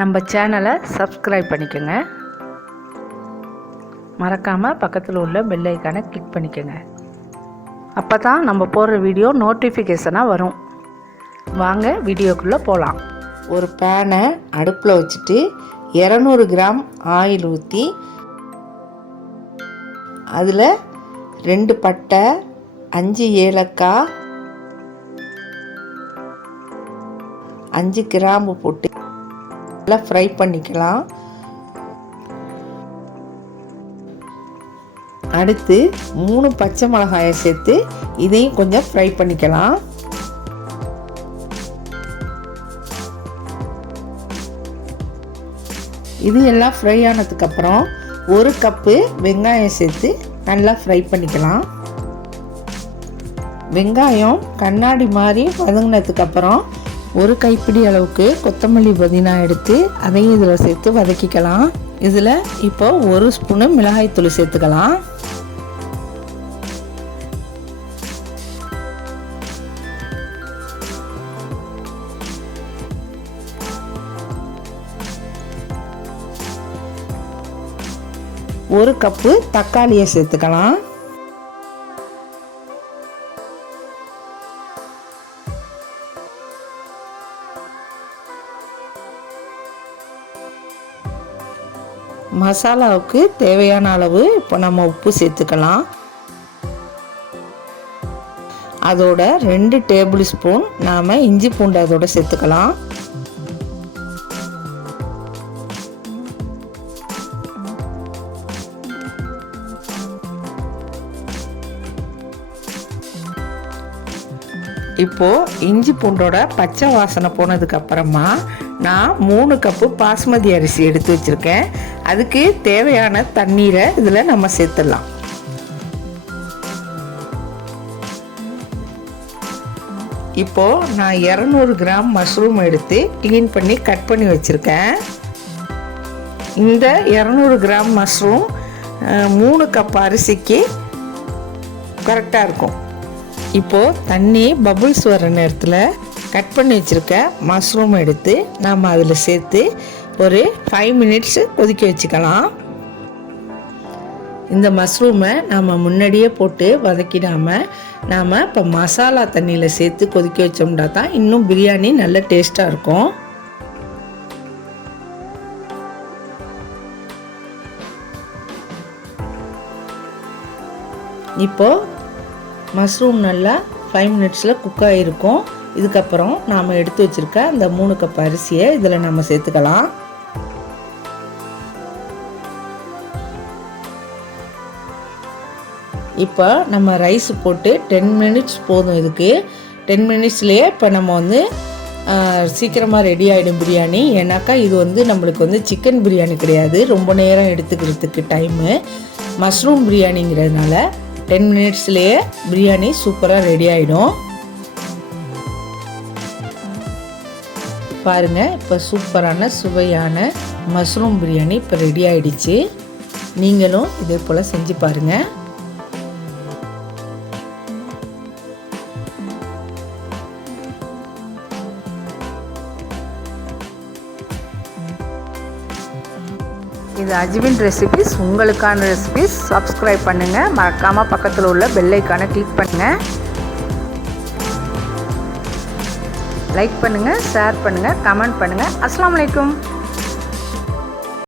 நம்ம சேனலை சப்ஸ்கிரைப் பண்ணிக்கோங்க. மறக்காமல் பக்கத்தில் உள்ள பெல் ஐக்கானை கிளிக் பண்ணிக்கோங்க. அப்போ தான் நம்ம போடுற வீடியோ நோட்டிஃபிகேஷனாக வரும். வாங்க வீடியோக்குள்ளே போகலாம். ஒரு பேனை அடுப்பில் வச்சுட்டு 200 கிராம் ஆயில் ஊற்றி அதில் 2 பட்டை, 5 ஏலக்காய், 5 கிராம்பு போட்டு நல்லா ஃப்ரை பண்ணிக்கலாம். அடுத்து 3 பச்சை மிளகாயை சேர்த்து இதையும் கொஞ்சம் ஃப்ரை பண்ணிக்கலாம். இது எல்லாம் ஃப்ரை ஆனதுக்கப்புறம் 1 கப்பு வெங்காயம் சேர்த்து நல்லா ஃப்ரை பண்ணிக்கலாம். வெங்காயம் கண்ணாடி மாதிரி வதங்கினதுக்கப்புறம் 1 கைப்பிடி அளவுக்கு கொத்தமல்லி புதினா எடுத்து அதையும் இதில் சேர்த்து வதக்கிக்கலாம். இதில் இப்போ 1 ஸ்பூனு மிளகாய்த்தூள் சேர்த்துக்கலாம். ஒரு கப்பு தக்காளியை சேர்த்துக்கலாம். மசாலாவுக்கு தேவையான அளவு இப்போ நம்ம உப்பு சேர்த்துக்கலாம். அதோட 2 டேபிள் ஸ்பூன் நாம் இஞ்சி பூண்டு அதோட சேர்த்துக்கலாம். இப்போது இஞ்சி பூண்டோட பச்சை வாசனை போனதுக்கு அப்புறமா நான் 3 கப்பு பாஸ்மதி அரிசி எடுத்து வச்சுருக்கேன். அதுக்கு தேவையான தண்ணீரை இதில் நம்ம சேர்த்துடலாம். இப்போது நான் 200 கிராம் மஷ்ரூம் எடுத்து க்ளீன் பண்ணி கட் பண்ணி வச்சுருக்கேன். இந்த 200 கிராம் மஷ்ரூம் 3 கப் அரிசிக்கு கரெக்டாக இருக்கும். இப்போது தண்ணி பபுள்ஸ் வர நேரத்தில் கட் பண்ணி வச்சுருக்க மஷ்ரூம் எடுத்து நாம் அதில் சேர்த்து ஒரு 5 மினிட்ஸ் கொதிக்க வச்சுக்கலாம். இந்த மஷ்ரூமை நாம் முன்னாடியே போட்டு வதக்கிடாமல் நாம் இப்போ மசாலா தண்ணியில் சேர்த்து கொதிக்க வச்சோம்னா தான் இன்னும் பிரியாணி நல்ல டேஸ்ட்டாக இருக்கும். இப்போது மஷ்ரூம் நல்லா 5 மினிட்ஸில் குக் ஆகிருக்கும். இதுக்கப்புறம் நாம் எடுத்து வச்சுருக்க அந்த 3 கப் அரிசியை இதில் நம்ம சேர்த்துக்கலாம். இப்போ நம்ம ரைஸ் போட்டு 10 மினிட்ஸ் போதும். இதுக்கு 10 மினிட்ஸ்லேயே இப்போ நம்ம வந்து சீக்கிரமாக ரெடி ஆகிடும் பிரியாணி. ஏன்னாக்கா இது நம்மளுக்கு சிக்கன் பிரியாணி கிடையாது, ரொம்ப நேரம் எடுத்துக்கிறதுக்கு டைமு. மஷ்ரூம் பிரியாணிங்கிறதுனால 10 மினிட்ஸ்லேயே பிரியாணி சூப்பராக ரெடி ஆகிடும். பாருங்கள், இப்போ சூப்பரான சுவையான மஷ்ரூம் பிரியாணி இப்போ ரெடி ஆகிடுச்சு. நீங்களும் இதே போல் செஞ்சு பாருங்கள். இது அஜ்வின் ரெசிபிஸ், உங்களுக்கான ரெசிபிஸ். சப்ஸ்கிரைப் பண்ணுங்கள். மறக்காமல் பக்கத்தில் உள்ள பெல் ஐக்கானை கிளிக் பண்ணுங்கள். லைக் பண்ணுங்கள், ஷேர் பண்ணுங்கள், கமெண்ட் பண்ணுங்கள். அஸ்ஸலாமு அலைக்கும்.